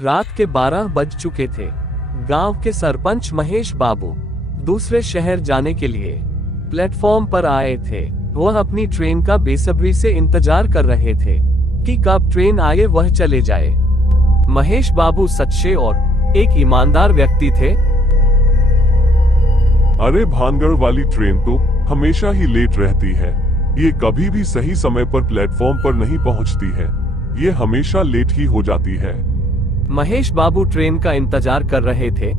रात के 12 बज चुके थे। गांव के सरपंच महेश बाबू दूसरे शहर जाने के लिए प्लेटफॉर्म पर आए थे। वह अपनी ट्रेन का बेसब्री से इंतजार कर रहे थे कि कब ट्रेन आए वह चले जाए। महेश बाबू सच्चे और एक ईमानदार व्यक्ति थे। अरे भानगढ़ वाली ट्रेन तो हमेशा ही लेट रहती है। ये कभी भी सही समय पर प्लेटफॉर्म पर नहीं पहुंचती है। ये हमेशा लेट ही हो जाती है। महेश बाबू ट्रेन का इंतजार कर रहे थे,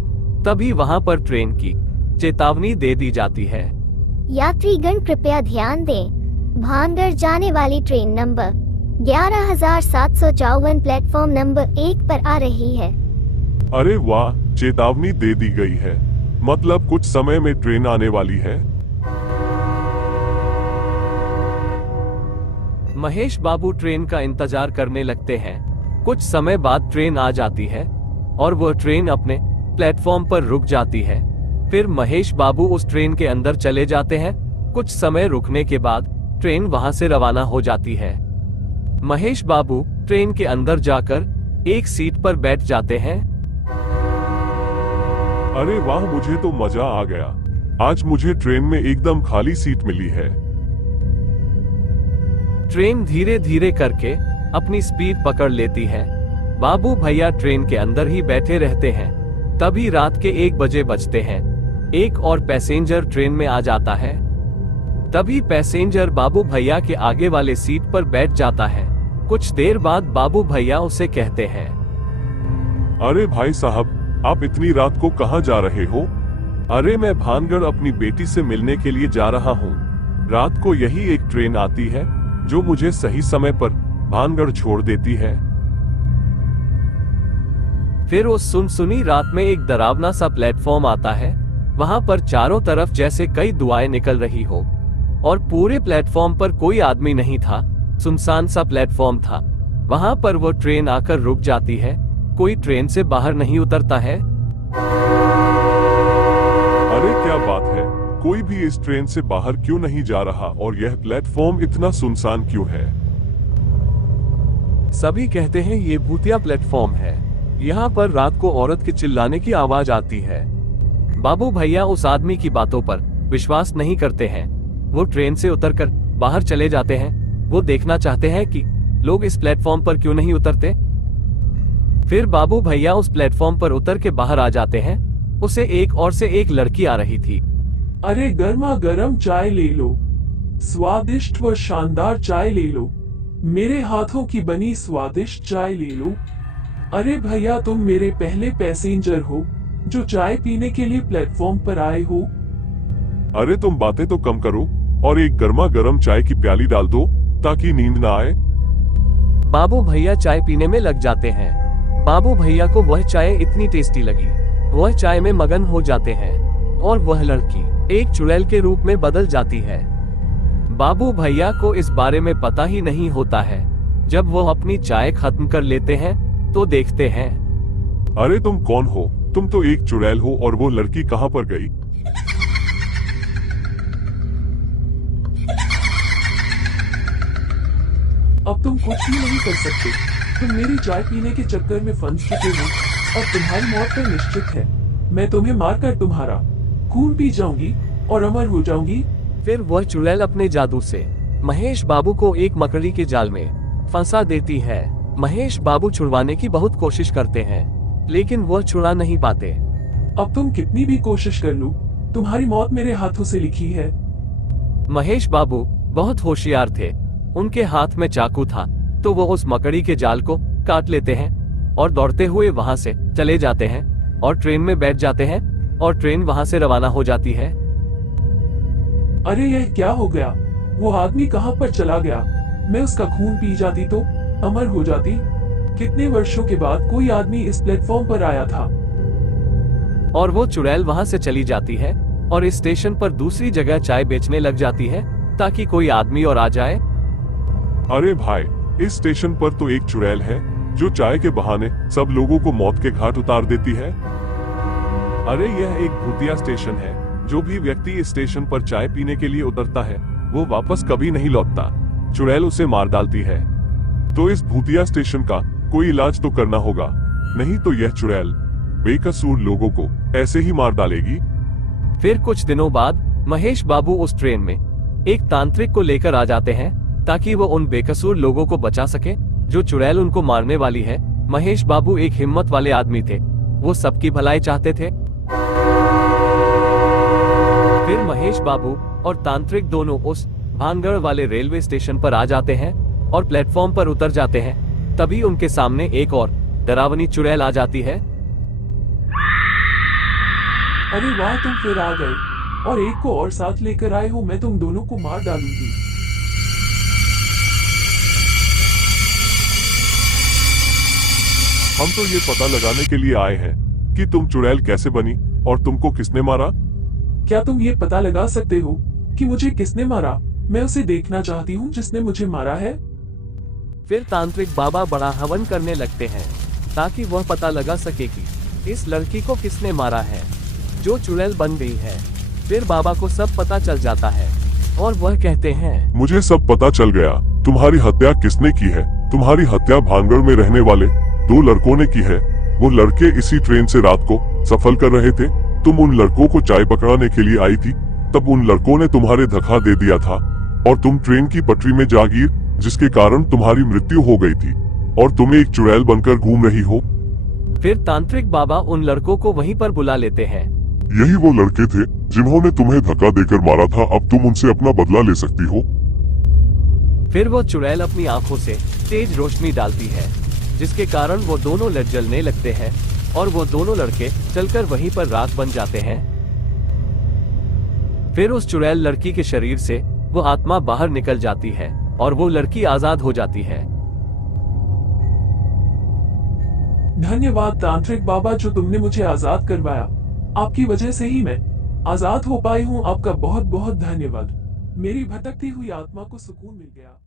तभी वहां पर ट्रेन की चेतावनी दे दी जाती है। यात्रीगण कृपया ध्यान दें, भानगढ़ जाने वाली ट्रेन नंबर 11,754 प्लेटफॉर्म नंबर 1 पर आ रही है। अरे वाह, चेतावनी दे दी गई है, मतलब कुछ समय में ट्रेन आने वाली है। महेश बाबू ट्रेन का इंतजार करने लगते हैं। कुछ समय बाद ट्रेन आ जाती है और वह ट्रेन अपने प्लेटफॉर्म पर रुक जाती है। फिर महेश बाबू उस ट्रेन के अंदर चले जाते हैं। कुछ समय रुकने के बाद ट्रेन वहां से रवाना हो जाती है। महेश बाबू ट्रेन के अंदर जाकर एक सीट पर बैठ जाते हैं। अरे वाह, मुझे तो मजा आ गया। आज मुझे ट्रेन में एकदम खाली सीट मिली है। ट्रेन धीरे धीरे करके अपनी स्पीड पकड़ लेती है। बाबू भैया ट्रेन के अंदर ही बैठे रहते हैं। तभी रात के 1 बजे बजते हैं। एक और पैसेंजर ट्रेन में आ जाता है। तभी पैसेंजर बाबू भैया के आगे वाले सीट पर बैठ जाता है। कुछ देर बाद बाबू भैया उसे कहते हैं, अरे भाई साहब, आप इतनी रात को कहाँ जा रहे हो? अरे मैं भानगढ़ अपनी बेटी से मिलने के लिए जा रहा हूँ। रात को यही एक ट्रेन आती है जो मुझे सही समय पर भानगढ़ छोड़ देती है। फिर उस सुनसुनी रात में एक डरावना सा प्लेटफॉर्म आता है। वहां पर चारों तरफ जैसे कई दुआएं निकल रही हो और पूरे प्लेटफॉर्म पर कोई आदमी नहीं था। सुनसान सा प्लेटफॉर्म था। वहां पर वो ट्रेन आकर रुक जाती है। कोई ट्रेन से बाहर नहीं उतरता है। अरे क्या बात है, कोई भी इस ट्रेन से बाहर क्यों नहीं जा रहा और यह प्लेटफॉर्म इतना सुनसान क्यों है? सभी कहते हैं ये भूतिया प्लेटफॉर्म है। यहाँ पर रात को औरत के चिल्लाने की आवाज आती है। बाबू भैया उस आदमी की बातों पर विश्वास नहीं करते हैं। वो ट्रेन से उतरकर बाहर चले जाते हैं। वो देखना चाहते हैं कि लोग इस प्लेटफॉर्म पर क्यों नहीं उतरते। फिर बाबू भैया उस प्लेटफॉर्म पर उतर के बाहर आ जाते हैं। उसे एक और से एक लड़की आ रही थी। अरे गर्मा गर्म चाय ले लो, स्वादिष्ट व शानदार चाय ले लो, मेरे हाथों की बनी स्वादिष्ट चाय ले लो। अरे भैया, तुम मेरे पहले पैसेंजर हो जो चाय पीने के लिए प्लेटफॉर्म पर आए हो। अरे तुम बातें तो कम करो और एक गर्मा गर्म चाय की प्याली डाल दो ताकि नींद ना आए। बाबू भैया चाय पीने में लग जाते हैं। बाबू भैया को वह चाय इतनी टेस्टी लगी, वह चाय में मगन हो जाते हैं और वह लड़की एक चुड़ैल के रूप में बदल जाती है। बाबू भैया को इस बारे में पता ही नहीं होता है। जब वो अपनी चाय खत्म कर लेते हैं तो देखते हैं, अरे तुम कौन हो? तुम तो एक चुड़ैल हो और वो लड़की कहाँ पर गई? अब तुम कुछ भी नहीं कर सकते। तुम मेरी चाय पीने के चक्कर में फंस चुके हो। अब तुम्हारी मौत तो निश्चित है। मैं तुम्हें मारकर तुम्हारा खून पी जाऊंगी और अमर हो जाऊंगी। फिर वह चुड़ैल अपने जादू से महेश बाबू को एक मकड़ी के जाल में फंसा देती है। महेश बाबू छुड़वाने की बहुत कोशिश करते हैं, लेकिन वह छुड़ा नहीं पाते। अब तुम कितनी भी कोशिश कर लो, तुम्हारी मौत मेरे हाथों से लिखी है। महेश बाबू बहुत होशियार थे। उनके हाथ में चाकू था, तो वो उस मकड़ी के जाल को काट लेते हैं और दौड़ते हुए वहां से चले जाते हैं और ट्रेन में बैठ जाते हैं और ट्रेन वहां से रवाना हो जाती है। अरे यह क्या हो गया? वो आदमी कहाँ पर चला गया? मैं उसका खून पी जाती तो अमर हो जाती। कितने वर्षों के बाद कोई आदमी इस प्लेटफॉर्म पर आया था। और वो चुड़ैल वहां से चली जाती है और इस स्टेशन पर दूसरी जगह चाय बेचने लग जाती है ताकि कोई आदमी और आ जाए। अरे भाई, इस स्टेशन पर तो एक चुड़ैल है जो चाय के बहाने सब लोगों को मौत के घाट उतार देती है। अरे यह एक भूतिया स्टेशन है। जो भी व्यक्ति इस स्टेशन पर चाय पीने के लिए उतरता है वो वापस कभी नहीं लौटता। चुड़ैल उसे मार डालती है। तो इस भूतिया स्टेशन का कोई इलाज तो करना होगा। नहीं तो यह चुड़ैल बेकसूर लोगों को ऐसे ही मार डालेगी। फिर कुछ दिनों बाद महेश बाबू उस ट्रेन में एक तांत्रिक को लेकर आ जाते हैं ताकि वो उन बेकसूर लोगों को बचा सके जो चुड़ैल उनको मारने वाली है। महेश बाबू एक हिम्मत वाले आदमी थे, वो सबकी भलाई चाहते थे। फिर महेश बाबू और तांत्रिक दोनों उस भानगढ़ वाले रेलवे स्टेशन पर आ जाते हैं और प्लेटफॉर्म पर उतर जाते हैं। तभी उनके सामने एक और डरावनी चुड़ैल आ जाती है। अरे वाह, तुम फिर आ गए और एक को और साथ लेकर आए हो। मैं तुम दोनों को मार डालूंगी। हम तो ये पता लगाने के लिए आए हैं कि तुम चुड़ैल कैसे बनी और तुमको किसने मारा। क्या तुम ये पता लगा सकते हो कि मुझे किसने मारा? मैं उसे देखना चाहती हूँ जिसने मुझे मारा है। फिर तांत्रिक बाबा बड़ा हवन करने लगते हैं ताकि वह पता लगा सके कि इस लड़की को किसने मारा है जो चुड़ैल बन गई है। फिर बाबा को सब पता चल जाता है और वह कहते हैं, मुझे सब पता चल गया। तुम्हारी हत्या किसने की है? तुम्हारी हत्या भानगढ़ में रहने वाले 2 लड़कों ने की है। वो लड़के इसी ट्रेन से रात को सफर कर रहे थे। तुम उन लड़कों को चाय पकड़ाने के लिए आई थी, तब उन लड़कों ने तुम्हारे धक्का दे दिया था और तुम ट्रेन की पटरी में जा गिर, जिसके कारण तुम्हारी मृत्यु हो गई थी और तुम एक चुड़ैल बनकर घूम रही हो। फिर तांत्रिक बाबा उन लड़कों को वहीं पर बुला लेते हैं। यही वो लड़के थे जिन्होंने तुम्हें धक्का देकर मारा था। अब तुम उनसे अपना बदला ले सकती हो। फिर वो चुड़ैल अपनी आंखों से तेज रोशनी डालती है जिसके कारण वो दोनों जलने लगते हैं और वो दोनों लड़के चलकर वहीं पर राख बन जाते हैं। फिर उस चुड़ैल लड़की के शरीर से वो आत्मा बाहर निकल जाती है और वो लड़की आजाद हो जाती है। धन्यवाद तांत्रिक बाबा, जो तुमने मुझे आजाद करवाया। आपकी वजह से ही मैं आजाद हो पाई हूँ। आपका बहुत बहुत धन्यवाद। मेरी भटकती हुई आत्मा को सुकून मिल गया।